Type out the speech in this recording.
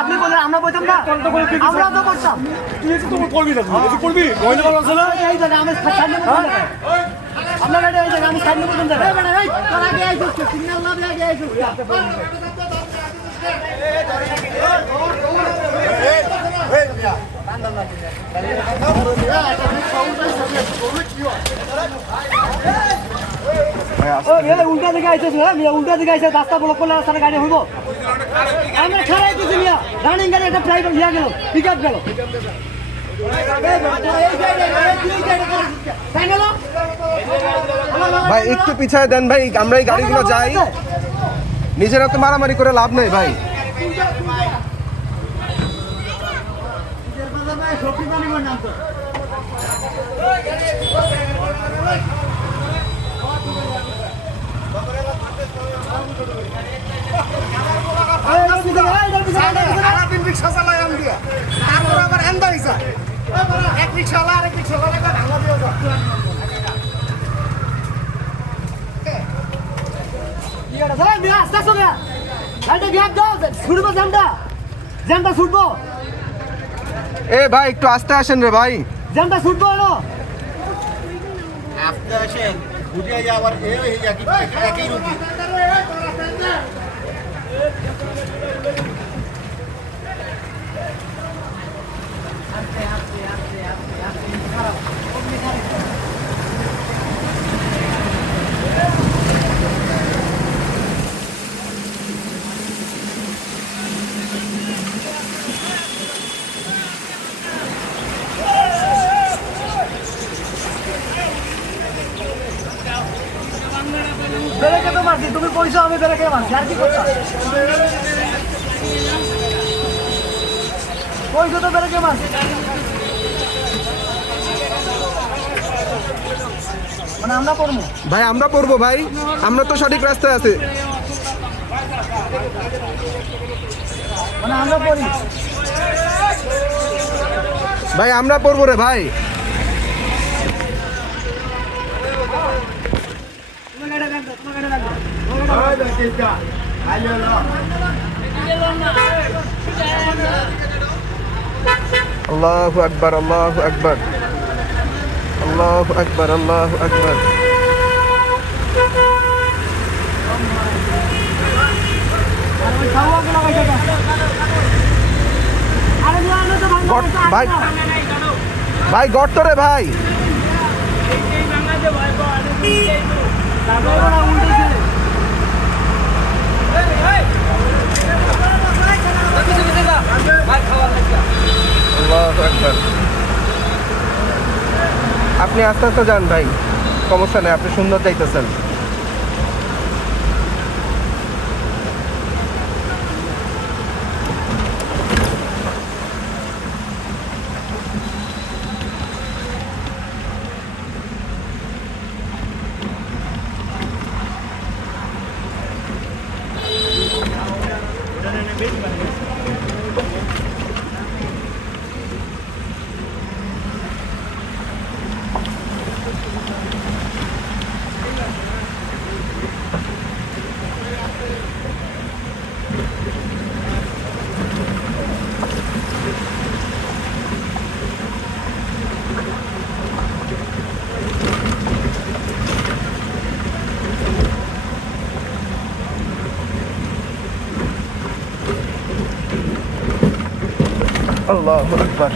আপনি বললেন আমরা বলতাম না, আমরা তো করতাম। আপনার গাড়ি এই জায়গায় আমি সামনে বলতাম উল্টা দিকে আইতেছে, উল্টা দিকে আইসে রাস্তা ব্লক করলে রাস্তার গাড়ি হইব। আমরা খারাই দিচ্ছি মিয়া, রানিং গাড়ি একটা প্রাইভেট ইয়া গেল, পিক আপ গেল। ভাই একটু পিছায় দেন ভাই, আমরা এই গাড়িগুলো যাই, নিজেরা তো মারামারি করে লাভ নেই ভাই। রিক্সা চালাই আমি দিয়া তারপর আবার এন্দা হইছা এক রিক্সাওয়ালা আরেক রিক্সাওয়ালা ভাঙা দিয়ে এ ভাই একটু আস্তে আসেন রে ভাই, জ্যামটা ছুটবো এলো আস্তে আসেন বুঝে যাওয়ার একই রুগী। বেড়েকে তো মারছি, তুমি কইছো আমি বেড়েকে মারছি, আর কি করছো? কইছো তো বেড়েকে মারছি, মানে আমরা পড়বো ভাই আমরা পড়বো ভাই, আমরা তো সঠিক রাস্তায় আছে। মানে আমরা পড়ি ভাই আমরা পড়বো রে ভাই। আল্লাহু আকবার, আল্লাহু আকবার, আল্লাহু আকবার, আল্লাহু আকবার। ভাই ভাই গর্ত রে ভাই, আল্লাহু আকবার। আপনি আস্তে আস্তে যান ভাই, সমস্যা নেই, আপনি সুন্দর যাইতেছেন। আল্লাহু আকবার।